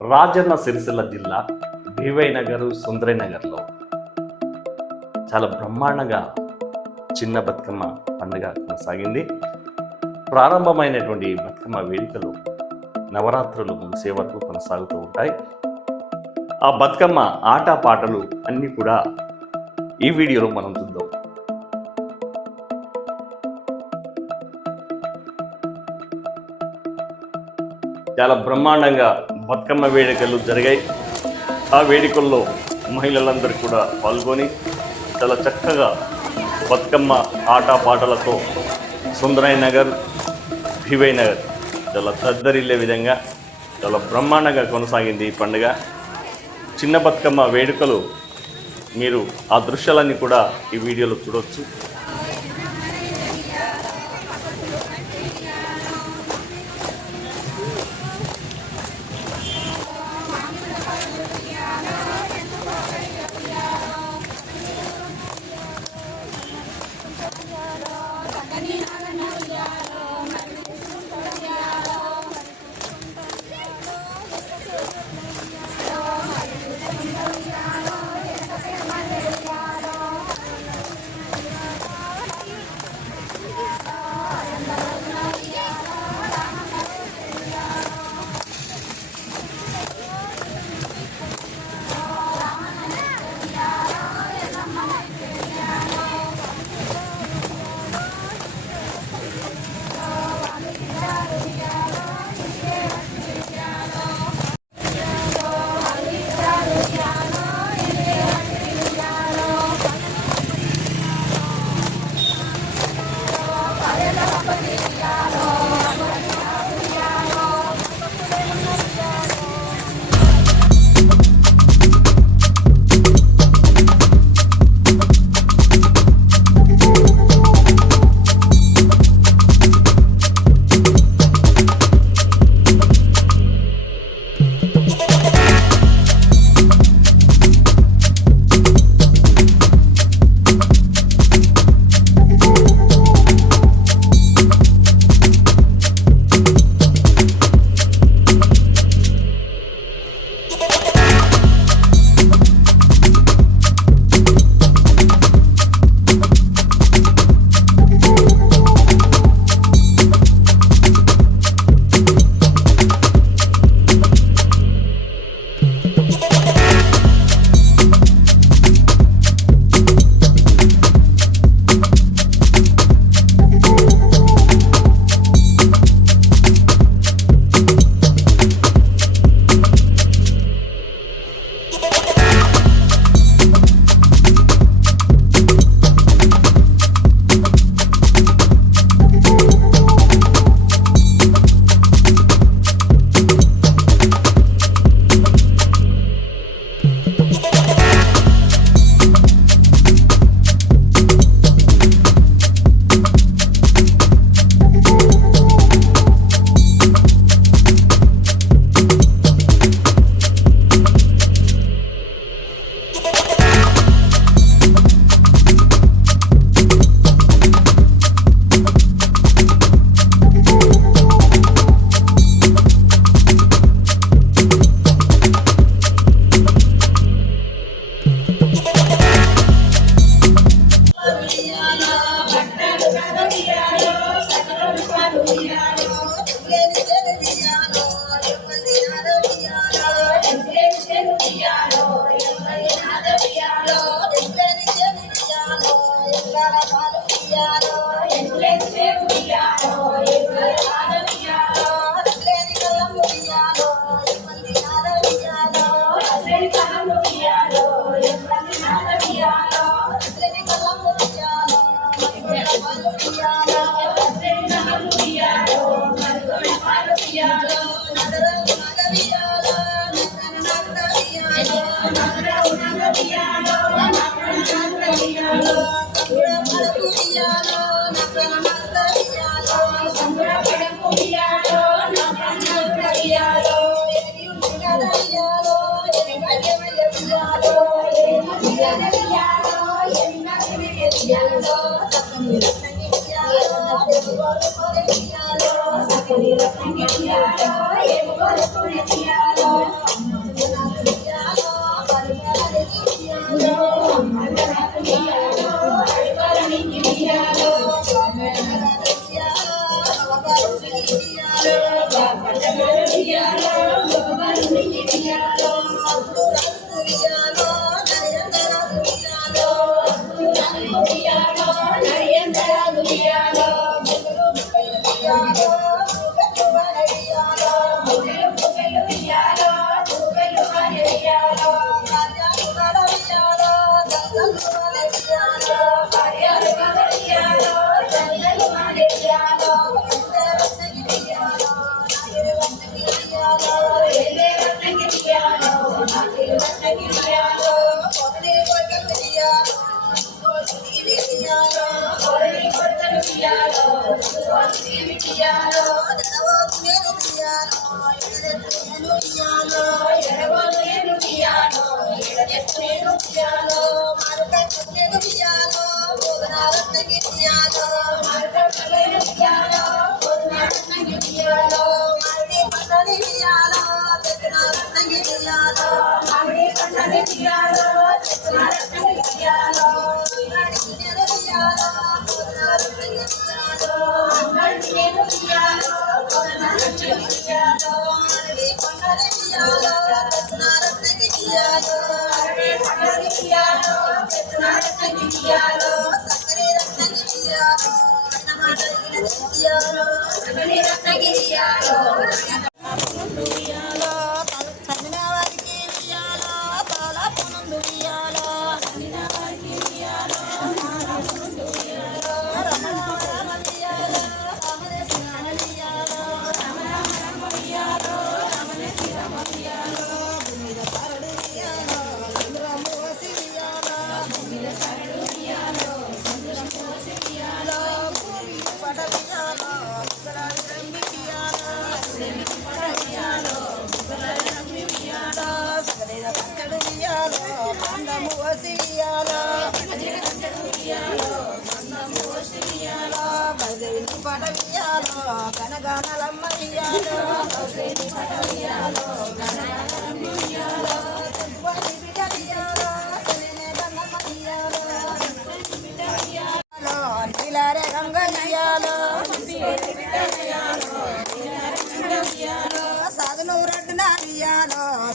రాజన్న సిరిసిల్ల జిల్లా భీవై నగర్ సుందరై నగర్లో చాలా బ్రహ్మాండంగా చిన్న బతుకమ్మ పండుగ కొనసాగింది. ప్రారంభమైనటువంటి బతుకమ్మ వేడుకలు నవరాత్రులు ముగిసే వరకు కొనసాగుతూ ఉంటాయి. ఆ బతుకమ్మ ఆట పాటలు అన్నీ కూడా ఈ వీడియోలో మనం చూద్దాం. చాలా బ్రహ్మాండంగా బతుకమ్మ వేడుకలు జరిగాయి. ఆ వేడుకల్లో మహిళలందరూ కూడా పాల్గొని చాలా చక్కగా బతుకమ్మ ఆట పాటలతో సుందరై నగర్ భీవై నగర్ చాలా తద్దరిల్లే విధంగా చాలా బ్రహ్మాండంగా కొనసాగింది ఈ పండుగ. చిన్న బతుకమ్మ వేడుకలు మీరు ఆ దృశ్యాలన్నీ కూడా ఈ వీడియోలో చూడవచ్చు.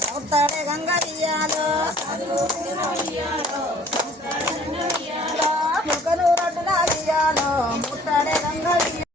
సౌతాడే గంగరియాలో ముఖను రడ్డునాలియాలో ముట్టాడే గంగరియాలో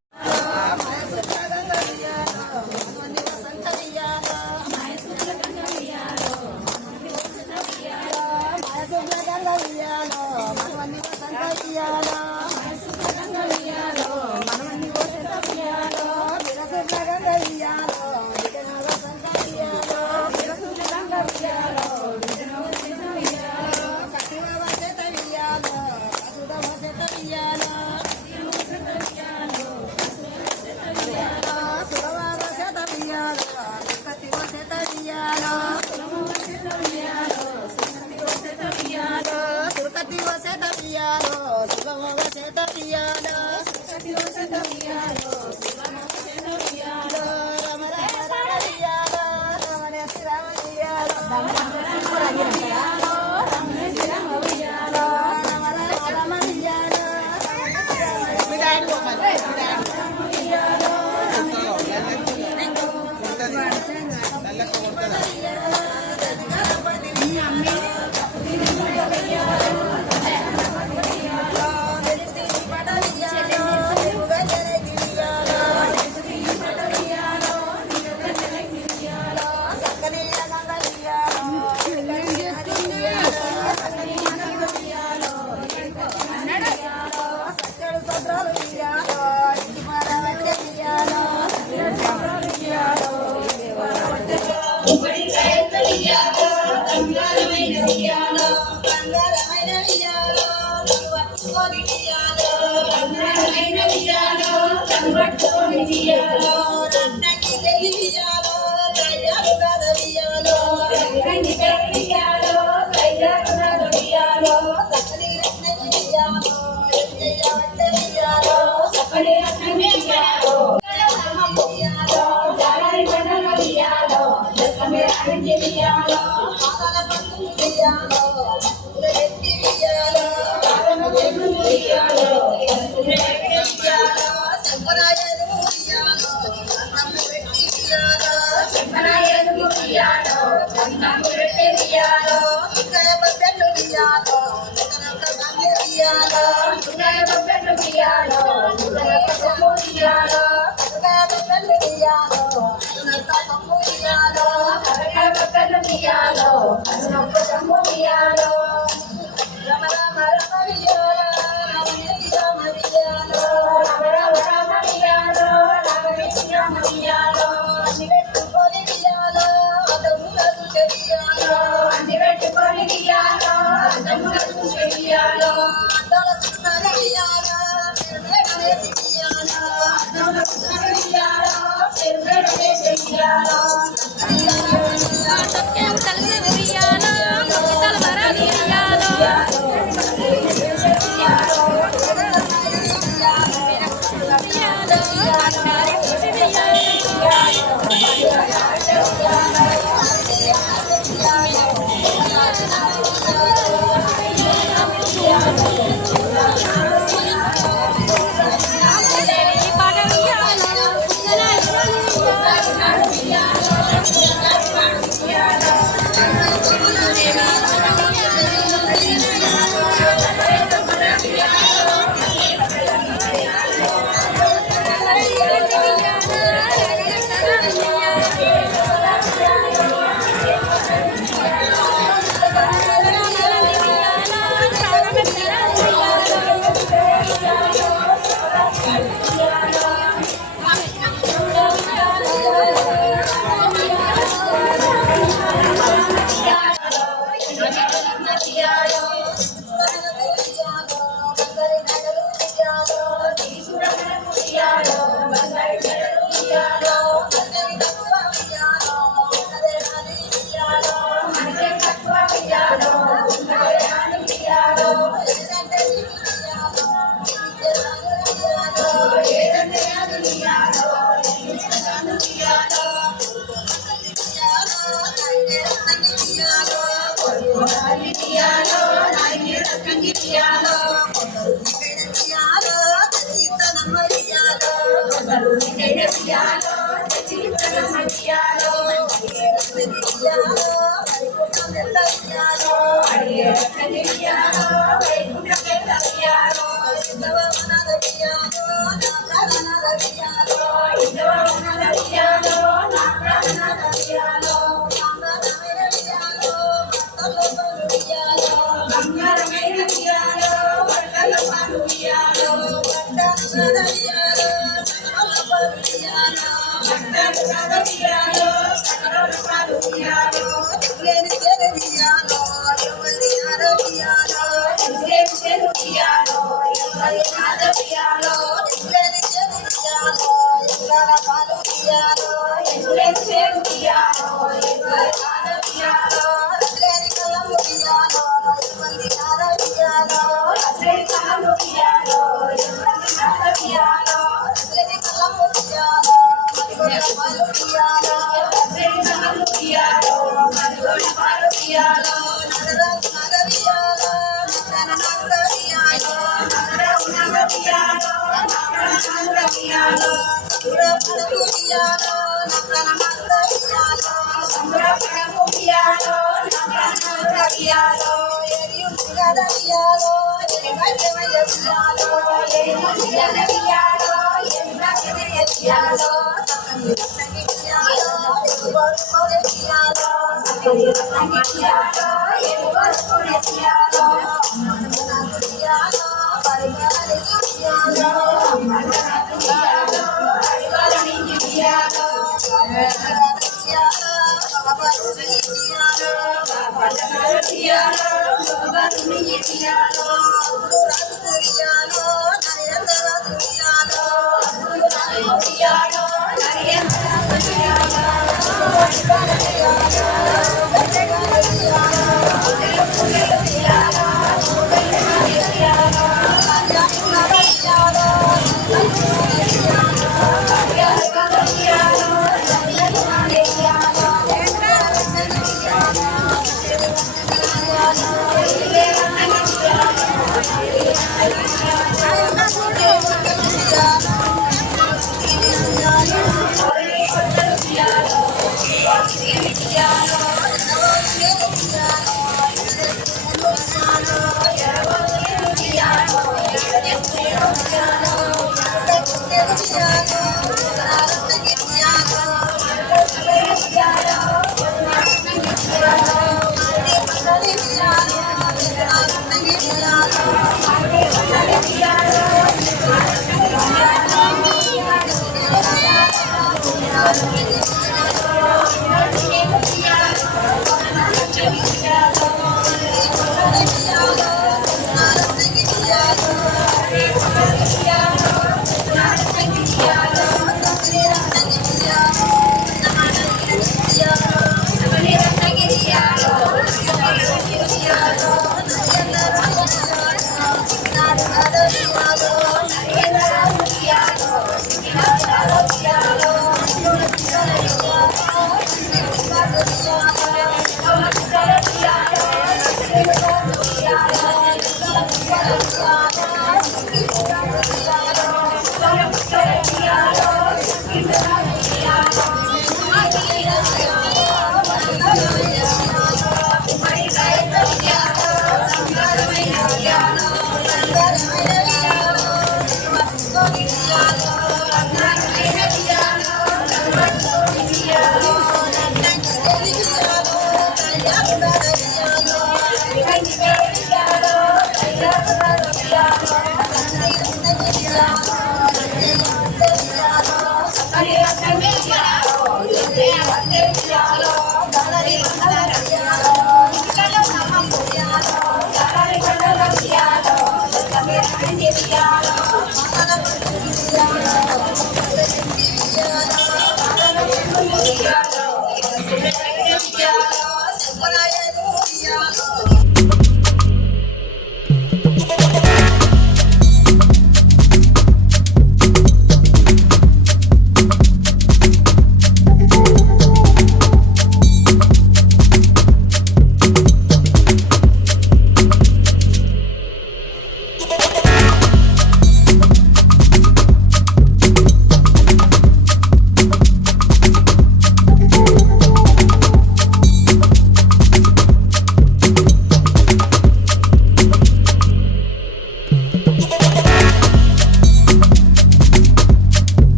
Thank you. ఉయ్యాలో చెవులేని చెరు ఉయ్యాలో ఎవరి ఆడ ఉయ్యాలో చెవులేని చెరు ఉయ్యాలో ఎవరి ఆడ ఉయ్యాలో చెవులేని చెరు ఉయ్యాలో ఎవరి పాలు ఉయ్యాలో చెవులేని చెరు ఉయ్యాలో ఎవరి ఆడ ఉయ్యాలో అసలేని కళ్ళం ఉయ్యాలో ఎవరి ఆడ ఉయ్యాలో అసలేని కళ్ళం ఉయ్యాలో ఎవరి ఆడ ఉయ్యాలో అసలేని కళ్ళం ఉయ్యాలో మరిగొల్ల పాలు ఉయ్యాలో అసలేని కళ్ళం ఉయ్యాలో మరిగొల్ల పాలు ఉయ్యాలో నగరం నగరియాలో నగర నగరియాలో నగరం నగరియాలో నగర నగరియాలో సంబరపడముడియాలో నగర నగరియాలో సంబరపడముడియాలో నగర నగరియాలో ఎరియుగదరియాలో ఎరిమయమయసియాలో ఎరిమయమయసియాలో ఎరిమయమయసియాలో సకలి రత్నగిరియాలో ఎరుగొడుకొడెసియాలో సకలి రత్నగిరియాలో ఎరుగొడుకొడెసియాలో నగరియాలో పరిగణియాలో నగరియాలో పరిగణియాలో నగరియాలో భగవద్గీయాలో భగవద్గీయాలో భగవద్గీయాలో రాజురియాలో నరేంద్రదురియాలో రాజురియాలో నరేంద్రదురియాలో Yeah.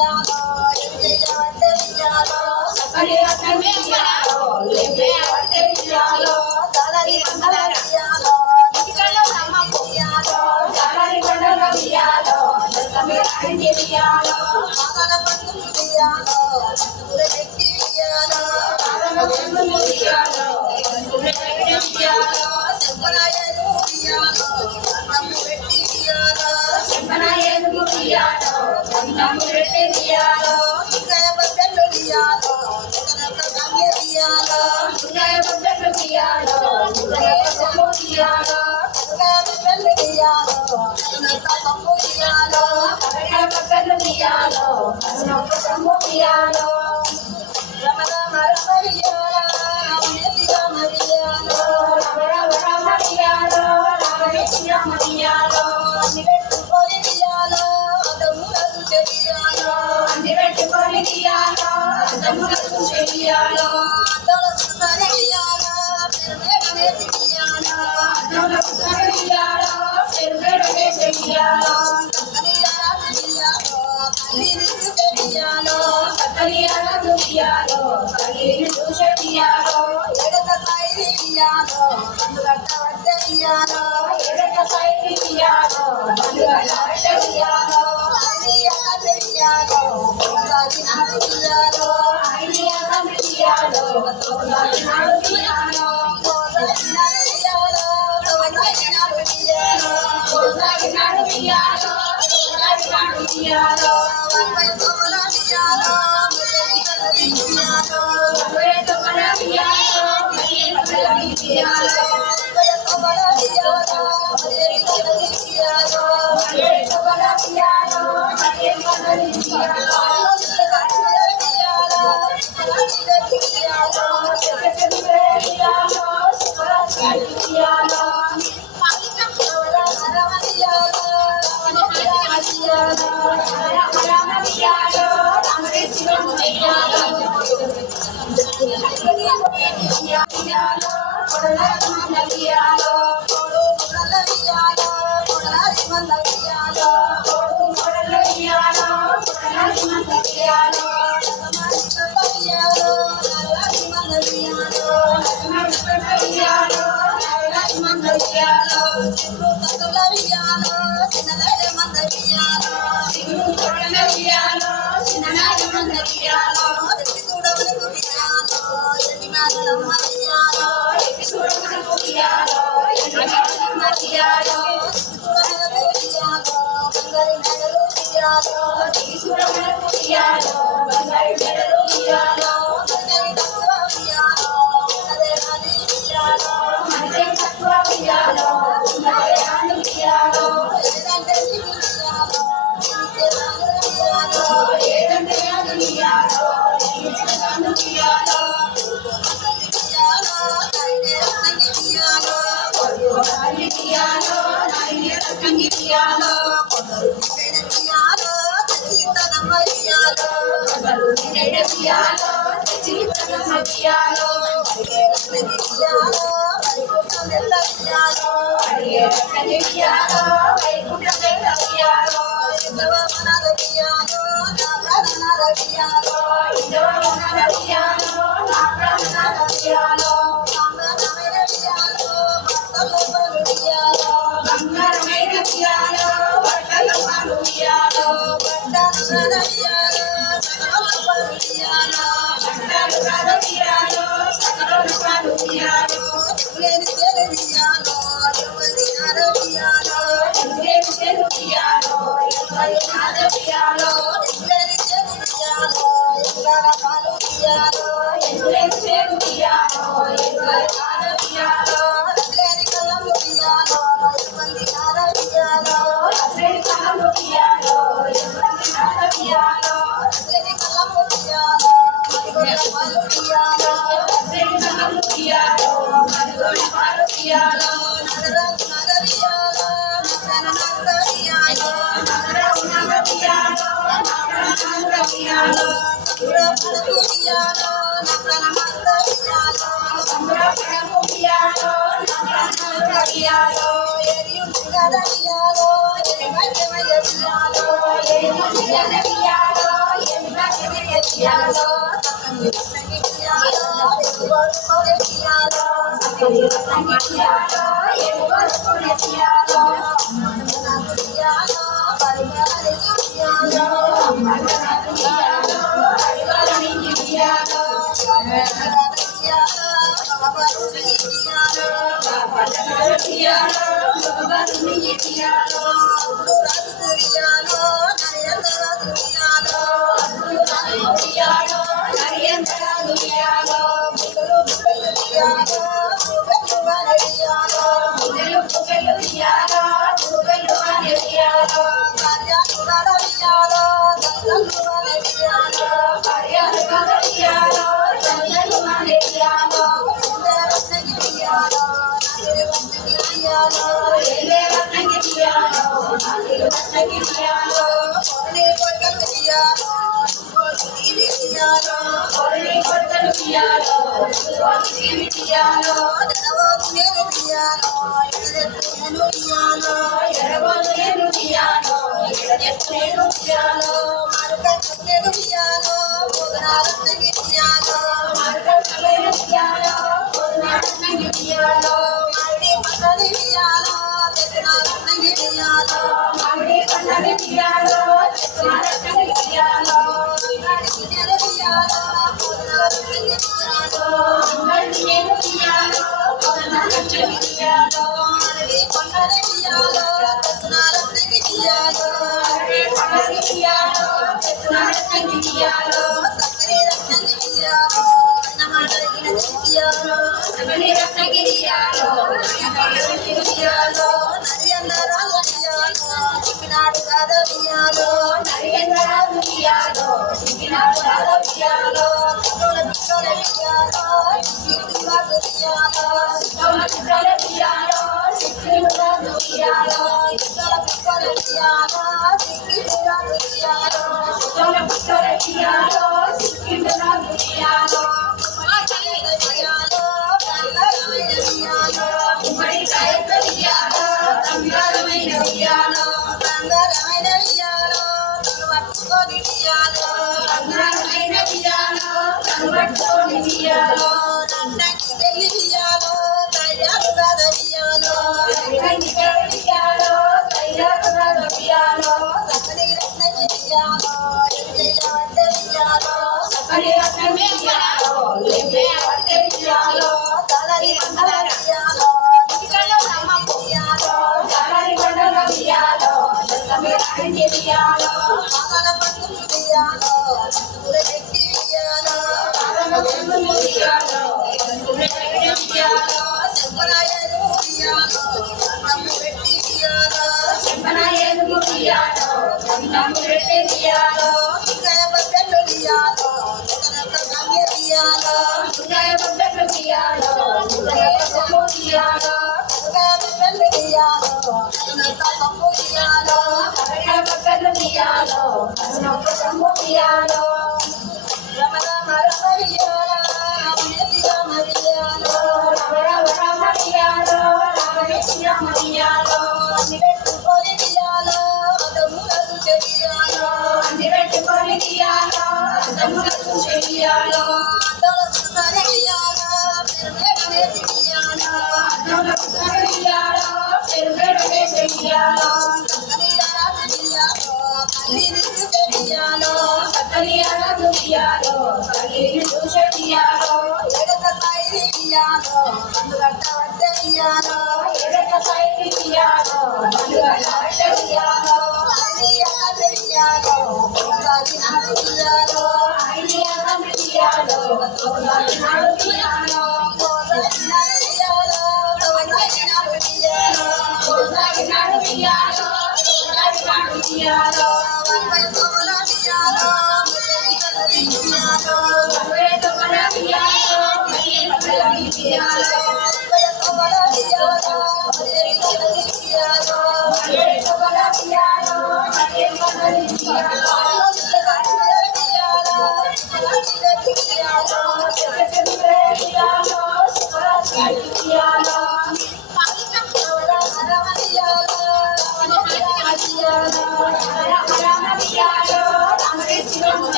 Thank you.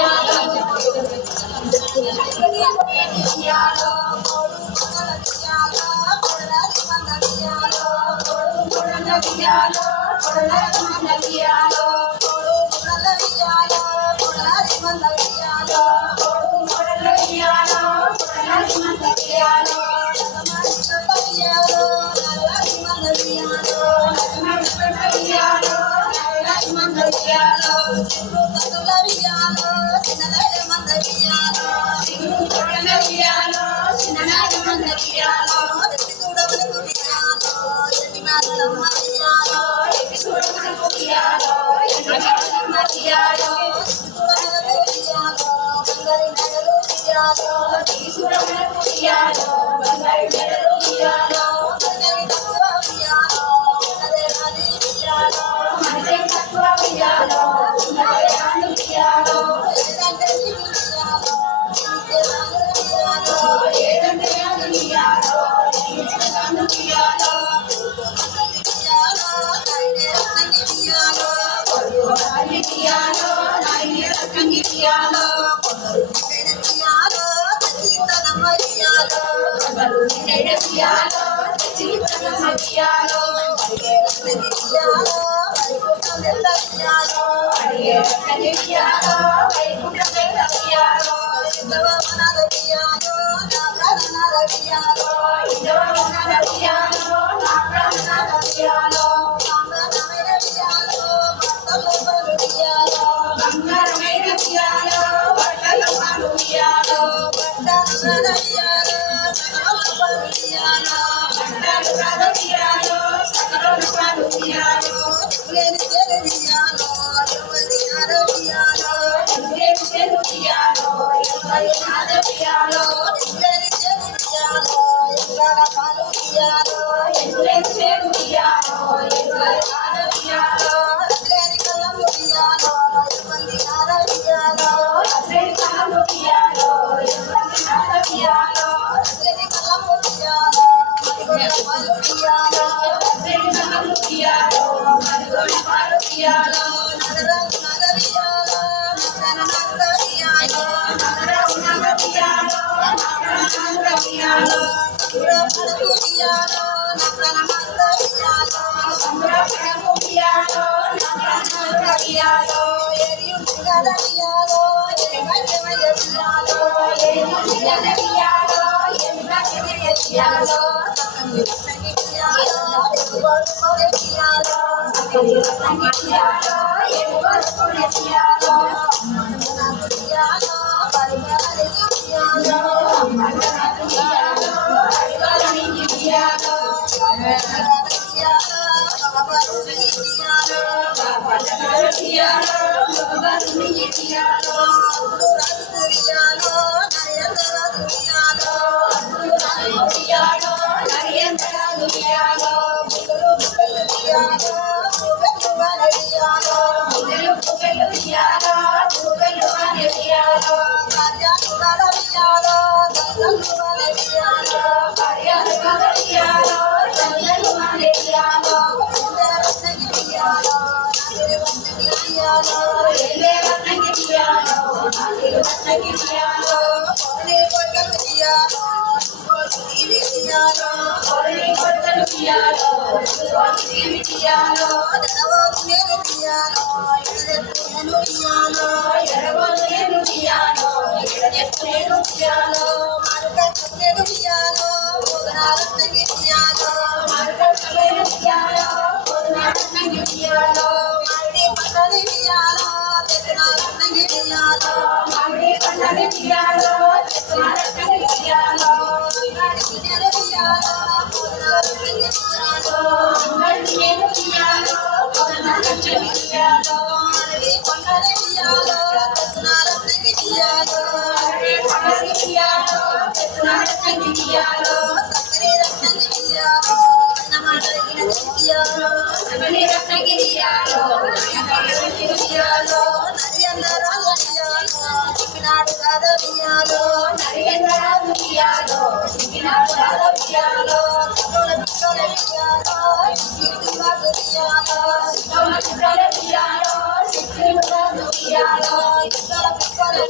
Hare ఉయ్యాలో కొడుకుల ఉయ్యాలో కొడలాది మంద ఉయ్యాలో కొడుకుల ఉయ్యాలో కొడలాది మంద ఉయ్యాలో కొడుకుల ఉయ్యాలో కొడలాది మంద ఉయ్యాలో కొడుకుల ఉయ్యాలో కొడలాది మంద ఉయ్యాలో ఉయ్యాలో నల్లాది మంద ఉయ్యాలో ఉయ్యాలో నల్లాది మంద ఉయ్యాలో తగుల ఉయ్యాలో చిన్నలైన మంద ఉయ్యాలో తగుల ఉయ్యాలో చిన్నలైన మంద ఉయ్యాలో చూడవలకు ఉయ్యాలో ఎన్ని మాటలమ్మ ఉయ్యాలో చూడవలకు ఉయ్యాలో ఎన్ని మాటలమ్మ ఉయ్యాలో చూడవలకు ఉయ్యాలో బంగారి నగలు ఉయ్యాలో చూడవలకు ఉయ్యాలో బంగారి నగలు ఉయ్యాలో బంగారి తక్కువ ఉయ్యాలో ఉన్నదే రాని ఉయ్యాలో మనదే తక్కువ ఉయ్యాలో ఉన్నదే రాని ఉయ్యాలో ఏదంటే ఉయ్యాలో ఏదంటే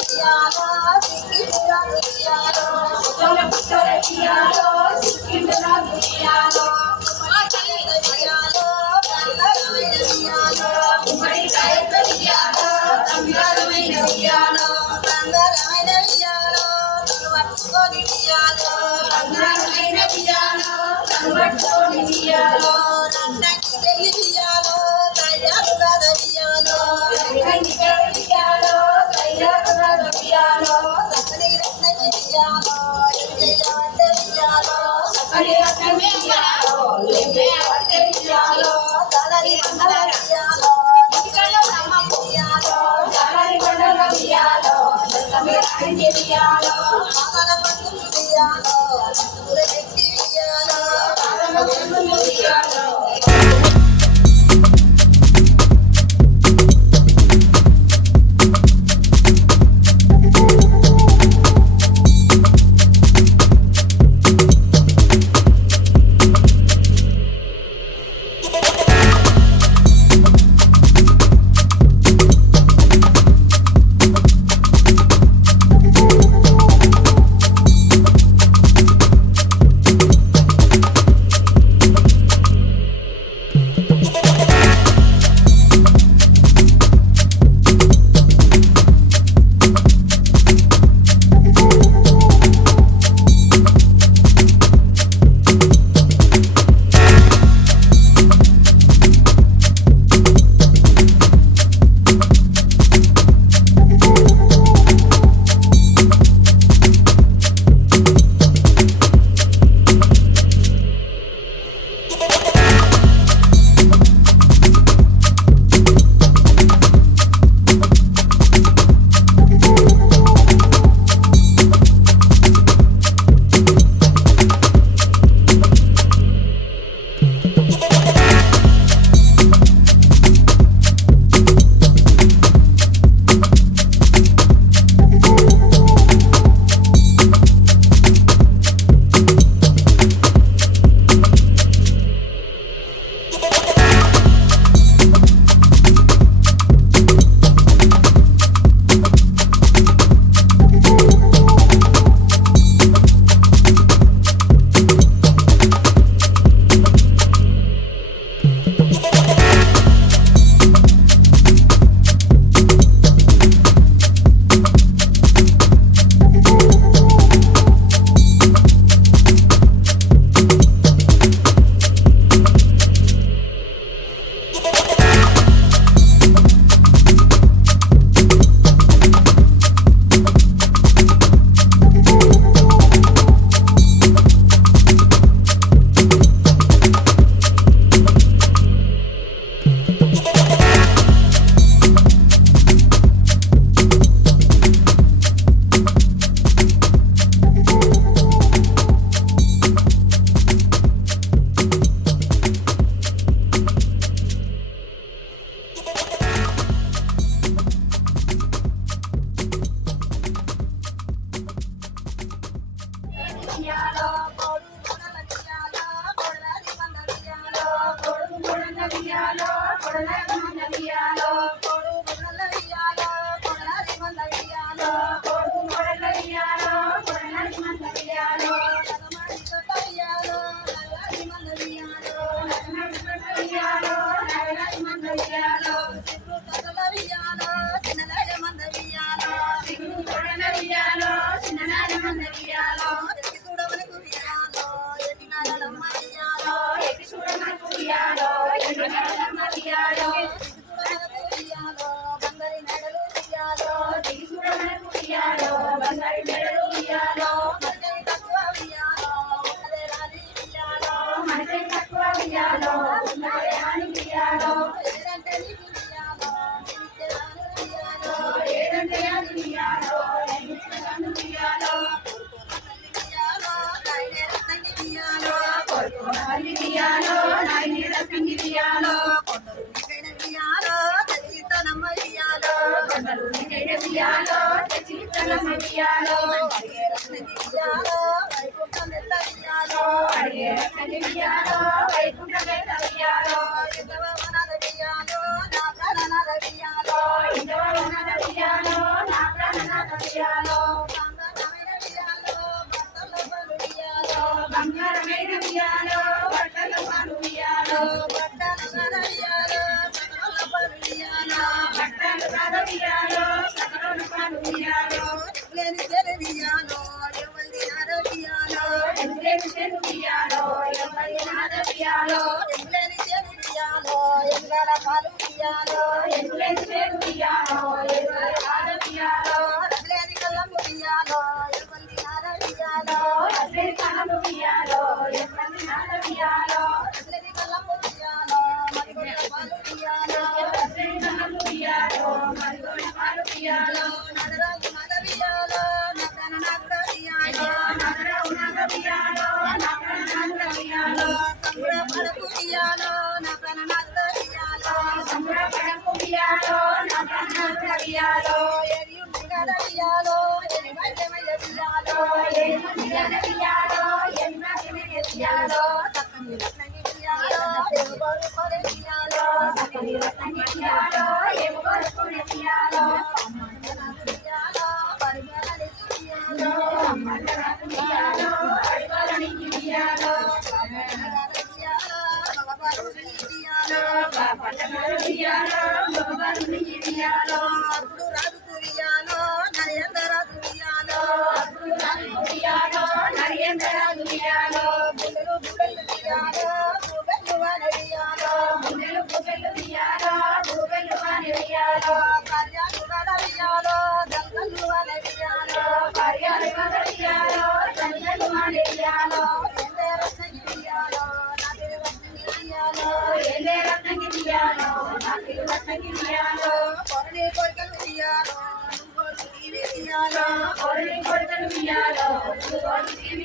ఉయ్యాలో ఏదంటే ఉయ్యాలో ఉయ్యాలో సిక్కిండు నాకు ఉయ్యాలో మా తల్లి ఉయ్యాలో బంగారమైన ఉయ్యాలో ఉమ్మడి కాయత ఉయ్యాలో బంగారమైన ఉయ్యాలో బంగారమైన ఉయ్యాలో పట్టుకొని ఉయ్యాలో బంగారమైన ఉయ్యాలో పట్టుకొని ఉయ్యాలో రంగంకి వెళ్ళి ఉయ్యాలో కయ్యాలు రాద ఉయ్యాలో రంగంకి వెళ్ళి ఉయ్యాలో కయ్యాలు రాద ఉయ్యాలో సకలి రత్నకి ఉయ్యాలో ఎల్లయ్య వడ్డ ఉయ్యాలో సకలి రత్నకి ఉయ్యాలో ఎల్లయ్య వడ్డ ఉయ్యాలో తలరి మంగళ ఉయ్యాలో నికల బ్రహ్మ ఉయ్యాలో తలరి మంగళ ఉయ్యాలో సకలి రాణి ఉయ్యాలో ఆగల పట్టు ఉయ్యాలో ఊరే వ్యక్తి ఉయ్యాలో ఆగల పట్టు ఉయ్యాలో ఉయ్యాలో రంగాల పాలు బియ్యాలో ఎరులేని పేరు బియ్యాలో ఎరుగల పాలు బియ్యాలో రసలేని కళ్ళము బియ్యాలో ఎరుగల్లి నార బియ్యాలో రసలేని కళ్ళము బియ్యాలో ఎరుగల్లి నార బియ్యాలో రసలేని కళ్ళము బియ్యాలో మరిగొల్ల పాలు బియ్యాలో రసలేని కళ్ళము బియ్యాలో మరిగొల్ల పాలు బియ్యాలో నగరాగు నగ బియ్యాలో నగన నగ బియ్యాలో నగరాగు నగ బియ్యాలో నగన నగ బియ్యాలో సంబర పడకు బియ్యాలో నగన నగ బియ్యాలో సంబర పడకు బియ్యాలో నగన నగ బియ్యాలో ఎరియు నగ బియ్యాలో ఎరివైదమయ బియ్యాలో ఎరియు నగ బియ్యాలో ఎరివైదమయ బియ్యాలో సక్కని రత్నగి బియ్యాలో ఎరుగోలు కొరె బియ్యాలో సక్కని రత్నగి బియ్యాలో ఎరుగోలు కొరె బియ్యాలో అమ్మన్ననాథ బియ్యాలో పరిగణని బియ్యాలో అమ్మన్ననాథ బియ్యాలో పరిగణని బియ్యాలో అమ్మన్ననాథ బియ్యాలో భగవానుడి బియ్యాలో బాపన్ననాథ బియ్యాలో భగవానుడి బియ్యాలో అప్పుడు రాజు బియ్యాలో నరేంద్రరాజు బియ్యాలో అప్పుడు రాజు బియ్యాలో నరేంద్రరాజు బియ్యాలో బుల్లలు బుల్లలు బియ్యాలో బుల్లలు వాన బియ్యాలో బుల్లలు బుల్లలు బియ్యాలో బుల్లలు వాన బియ్యాలో కార్యాలు గల బియ్యాలో గంగలు వాన బియ్యాలో కార్యాలు గల బియ్యాలో గంగలు వాన బియ్యాలో ఎందే రత్నగి బియ్యాలో నాటి రత్నగి బియ్యాలో ఎందే రత్నగి బియ్యాలో నాటి రత్నగి బియ్యాలో కొరని కొరకలు బియ్యాలో కొరని కొరకలు బియ్యాలో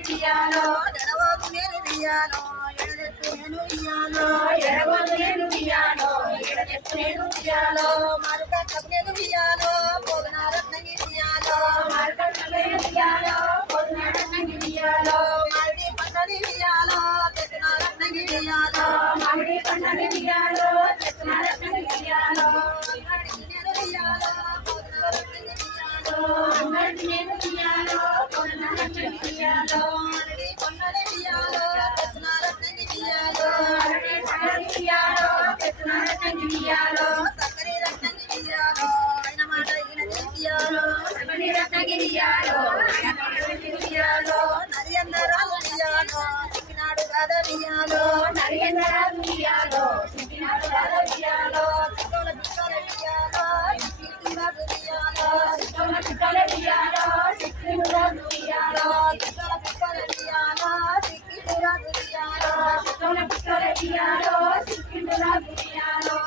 బియ్యాలో ఎడవాకు నేను బియ్యాలో ఎడదెత్తు నేను బియ్యాలో ఎడవాకు నేను బియ్యాలో ఎడదెత్తు నేను బియ్యాలో మారుకట్టకు నేను బియ్యాలో పొగన రత్నంగి బియ్యాలో మారుకట్టకు నేను బియ్యాలో పొగన రత్నంగి బియ్యాలో మామిడి పంటని బియ్యాలో తెచ్చిన రత్నంగి బియ్యాలో మామిడి పంటని బియ్యాలో తెచ్చిన రత్నంగి బియ్యాలో అంగడికి నేను బియ్యాలో పొగన రత్నంగి బియ్యాలో అంగడికి నేను బియ్యాలో పొగన రత్నంగి బియ్యాలో అరడి కొండని బియ్యాలో తెచ్చిన రత్నంగి బియ్యాలో అరడి కొండని బియ్యాలో తెచ్చిన రత్నంగి బియ్యాలో సక్కరి రత్నంగి బియ్యాలో ఆయన మాట ఈయనది బియ్యాలో సక్కరి రత్నంగి బియ్యాలో ఆయన మాట ఈయనది బియ్యాలో నరేంద్రరాజు బియ్యాలో సిక్కినాడు రాధ బియ్యాలో నరేంద్రరాజు బియ్యాలో సిక్కినాడు రాధ బియ్యాలో చిత్తోల పిత్తోల బియ్యాలో సిక్కినాడు బియ్యాలో చిత్తోల పిత్తోల బియ్యాలో సిక్కినాడు బియ్యాలో చిత్తోల పిత్తోల బియ్యాలో సిక్కినాడు బియ్యాలో చిత్తోల పిత్తోల బియ్యాలో సిక్కినాడు బియ్యాలో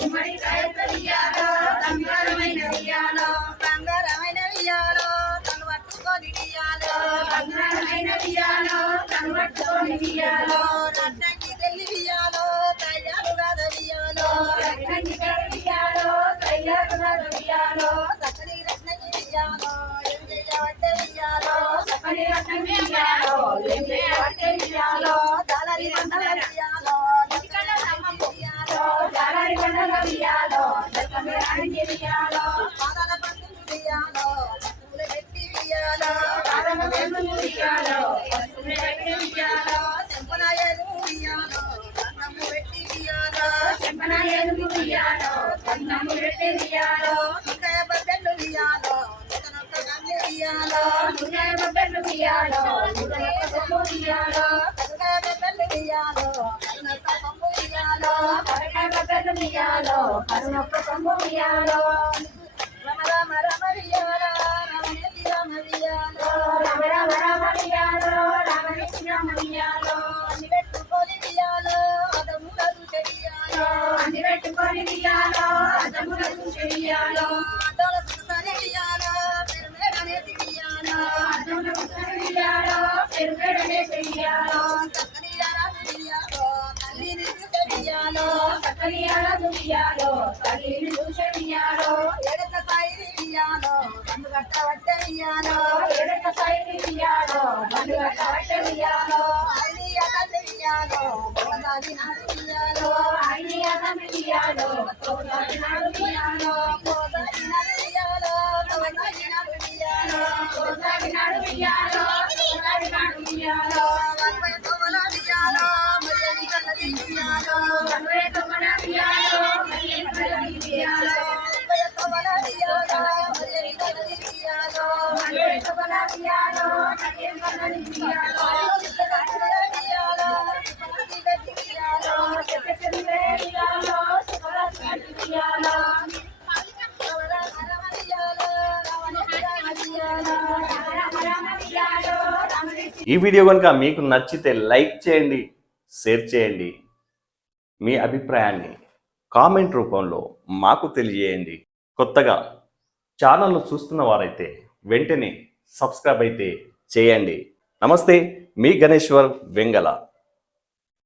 గుమ్మడి కాయత బియ్యాలో బంగారమైన బియ్యాలో బంగారమైన బియ్యాలో తను పట్టుకొని బియ్యాలో బంగారమైన బియ్యాలో తను పట్టుకొని బియ్యాలో రత్నంగి తెల్లి బియ్యాలో తయ్యారు రాధ బియ్యాలో రత్నంగి తెల్లి బియ్యాలో తయ్యారు రాధ బియ్యాలో సక్కని రత్నంగి బియ్యాలో ఎంజయ్యవట్టే బియ్యాలో సక్కని రత్నంగి బియ్యాలో ఎంజయ్యవట్టే బియ్యాలో దాలరి మండల బియ్యాలో దిక్కల నమ్మ బియ్యాలో దాలరి మండల బియ్యాలో దక్కల రాణి బియ్యాలో పాదాల బంధు బియ్యాలో పూల పెట్టి బియ్యాలో పాదాల బంధు బియ్యాలో పూల పెట్టి బియ్యాలో చెంపనాయలు బియ్యాలో కన్నము పెట్టి బియ్యాలో చెంపనాయలు బియ్యాలో కన్నము పెట్టి బియ్యాలో నికాయ బద్దలు బియ్యాలో నూతనొక్క గంగ బియ్యాలో నికాయ బద్దలు బియ్యాలో నూతనొక్క గంగ బియ్యాలో కనకాయ బద్దలు బియ్యాలో కరుణొక్క కొంగు బియ్యాలో కనకాయ బద్దలు బియ్యాలో కరుణొక్క కొంగు బియ్యాలో రమ రమ రమ బియ్యాలో రమణి రమ బియ్యాలో రమ రమ రమ బియ్యాలో రమణి రమ బియ్యాలో అన్ని పెట్టుకొని బియ్యాలో అదముల రుచి బియ్యాలో అన్ని పెట్టుకొని బియ్యాలో అదముల రుచి బియ్యాలో అదముల సుసరి బియ్యాలో పెరుమేడనే బియ్యాలో అదముల సుసరి బియ్యాలో పెరుమేడనే బియ్యాలో సక్కని రాజు బియ్యాలో తల్లిని రుచి బియ్యాలో సక్కని రాజు బియ్యాలో తల్లిని రుచి బియ్యాలో ఎడక సాయి బియ్యాలో బండుగట్ట వట్ట బియ్యాలో ఎడక సాయి బియ్యాలో బండుగట్ట వట్ట బియ్యాలో అల్లియ తల్లి బియ్యాలో పోసాగి నాడు బియ్యాలో అల్లియ తల్లి బియ్యాలో పోసాగి నాడు బియ్యాలో పోసాగి నాడు బియ్యాలో పోసాగి నాడు బియ్యాలో పోసాగి నాడు బియ్యాలో పోసాగి నాడు బియ్యాలో వన్వే తోమల బియ్యాలో మరియని కల్లది బియ్యాలో వన్వే తోమల బియ్యాలో మరియని కల్లది బియ్యాలో వన్వే తోమల బియ్యాలో మరియని కల్లది బియ్యాలో వన్వే తోమల బియ్యాలో మరియని కల్లది బియ్యాలో బియ్యాలో ఈ వీడియో కనుక మీకు నచ్చితే లైక్ చేయండి, షేర్ చేయండి. మీ అభిప్రాయాన్ని కామెంట్ రూపంలో మాకు తెలియజేయండి. కొత్తగా ఛానల్ను చూస్తున్న వారైతే వెంటనే సబ్స్క్రైబ్ అయితే చేయండి. నమస్తే, మీ గణేశ్వర్ వెంగళ.